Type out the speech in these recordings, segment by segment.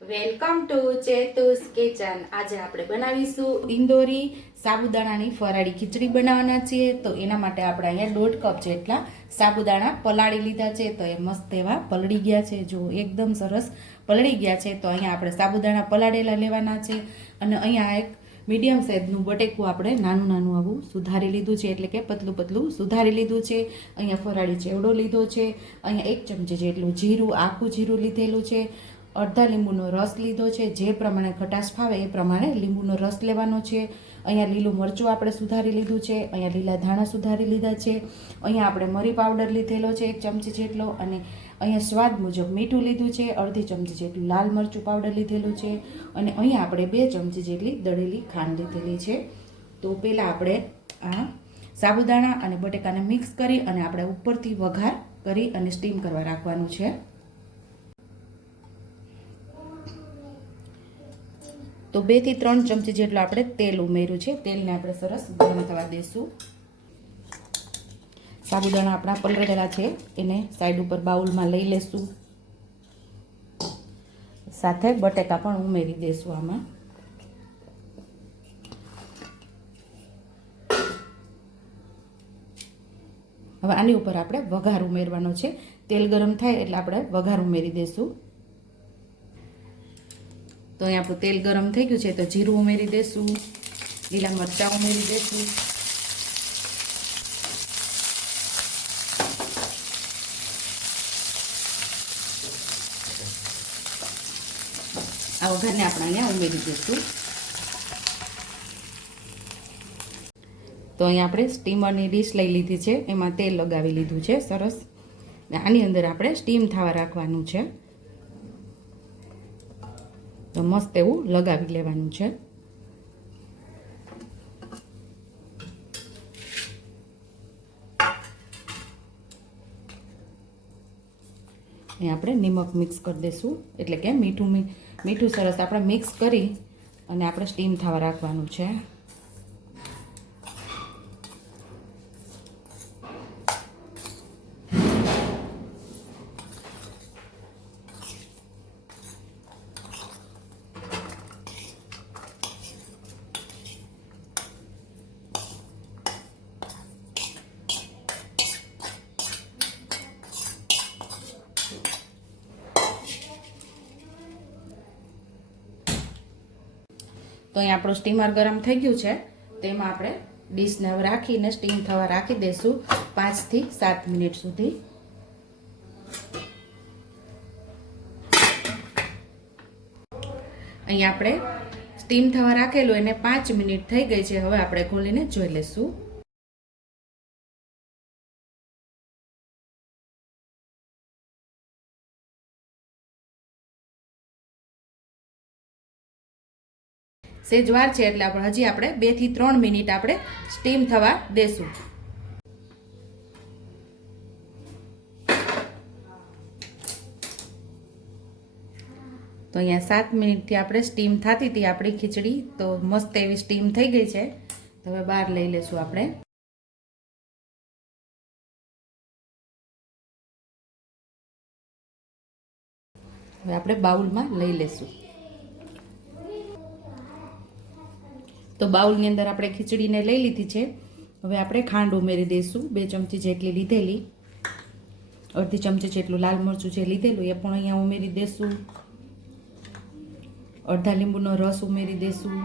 Welcome to ચેતુસ kitchen. આજે આપણે બનાવીશું ઇન્દોરી સાબુદાણાની ફરાળી ખીચડી બનાવવાના છીએ. તો એના માટે આપણે અહીંયા દોઢ કપ જેટલા સાબુદાણા પલાળી લીધા છે. તો એ મસ્ત એવા પલળી ગયા છે. જો એકદમ સરસ પલળી ગયા છે, તો અહીંયા આપણે સાબુદાણા પલાળેલા લેવાના છે. અને અહીંયા એક મીડિયમ સાઇઝનું બટેકું આપણે નાનું નાનું આવું સુધારી લીધું છે. એટલે કે પતલું પતલું સુધારી લીધું છે. અહીંયા ફરાળી ચેવડો લીધો છે. અહીંયા એક ચમચી જેટલું જીરું, આખું જીરું લીધેલું છે. અડધા લીંબુનો રસ લીધો છે. જે પ્રમાણે ખટાશ ફાવે એ પ્રમાણે લીંબુનો રસ લેવાનો છે. અહીંયા લીલું મરચું આપણે સુધારી લીધું છે. અહીંયા લીલા ધાણા સુધારી લીધા છે. અહીંયા આપણે મરી પાવડર લીધેલો છે એક ચમચી જેટલો અને અહીંયા સ્વાદ મુજબ મીઠું લીધું છે. અડધી ચમચી જેટલું લાલ મરચું પાવડર લીધેલું છે. અને અહીંયા આપણે બે ચમચી જેટલી દળેલી ખાંડ લીધેલી છે. તો પહેલાં આપણે આ સાબુદાણા અને બટેકાને મિક્સ કરી અને આપણે ઉપરથી વઘાર કરી અને સ્ટીમ કરવા રાખવાનું છે. તો બેથી ત્રણ ચમચી જેટલું આપણે તેલ ઉમેર્યું છે. તેલને આપણે સરસ ગરમ થવા દઈશું સાબુદાણા આપણા પલળેલા છે. એને સાઈડ ઉપર બાઉલમાં લઈ લેશું. સાથે બટેકા પણ ઉમેરી દઈશું આમાં. હવે આની ઉપર આપણે વઘાર ઉમેરવાનો છે. તેલ ગરમ થાય એટલે આપણે વઘાર ઉમેરી દઈશું તો અહીં આપણું તેલ ગરમ થઈ ગયું છે, તો જીરું ઉમેરી દઈશું લીલા મરચાં ઉમેરી દઈશું આ વઘારને આપણે અહીંયા ઉમેરી દઈશું તો અહીંયા આપણે સ્ટીમરની ડીશ લઈ લીધી છે, એમાં તેલ લગાવી લીધું છે, સરસ. આની અંદર આપણે સ્ટીમ થવા રાખવાનું છે. તો મસ્ત એવું લગાવી લેવાનું છે. એ આપણે નિમક મિક્સ કરી દઈશું એટલે કે મીઠું મીઠું સરસ આપણે મિક્સ કરી અને આપણે સ્ટીમ થવા રાખવાનું છે. તો અહીં આપણું સ્ટીમર ગરમ થઈ ગયું છે. તેમાં આપણે ડીશને રાખીને સ્ટીમ થવા રાખી દઈશું પાંચથી સાત મિનિટ સુધી. અહીં આપણે સ્ટીમ થવા રાખેલું, એને પાંચ મિનિટ થઈ ગઈ છે. હવે આપણે ખોલીને જોઈ લઈશું. સેજ વાર છે એટલે આપણે હજી આપણે બેથી ત્રણ મિનિટ આપણે સ્ટીમ થવા દેશું. તો અહીંયા સાત મિનિટથી આપણે સ્ટીમ થતી હતી આપણી ખીચડી, તો મસ્ત એવી સ્ટીમ થઈ ગઈ છે. તો હવે બહાર લઈ લેશું આપણે. હવે આપણે બાઉલમાં લઈ લેશું. તો બાઉલની અંદર આપણે ખીચડીને લઈ લીધી છે. હવે આપણે ખાંડ ઉમેરી દઈશું. બે ચમચી જેટલી લીધેલી. અડધી ચમચી જેટલું લાલ મરચું જે લીધેલું એ પણ અહીંયા ઉમેરી દઈશું. અડધા લીંબુનો રસ ઉમેરી દઈશું.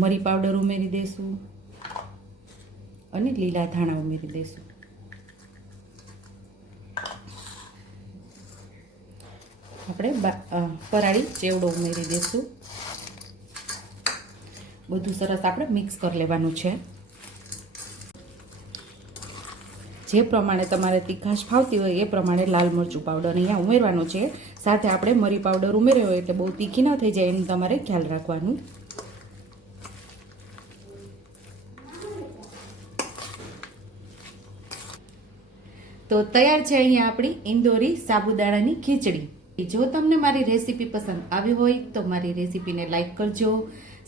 મરી પાવડર ઉમેરી દઈશું. અને લીલા ધાણા ઉમેરી દઈશું. આપણે પરાળી ચેવડો ઉમેરી દઈશું. બધું સરસ આપણે મિક્સ કરી લેવાનું છે. જે પ્રમાણે તમારે તીખાશ ફાવતી હોય એ પ્રમાણે લાલ મરચું પાવડર અહીંયા ઉમેરવાનું છે. સાથે આપણે મરી પાવડર ઉમેર્યો હોય એટલે બહુ તીખી ન થઈ જાય એનું તમારે ખ્યાલ રાખવાનું. તો તૈયાર છે અહીંયા આપણી ઇન્દોરી સાબુદાણાની ખીચડી. જો તમને મારી રેસીપી પસંદ આવી હોય તો મારી રેસીપીને લાઈક કરજો.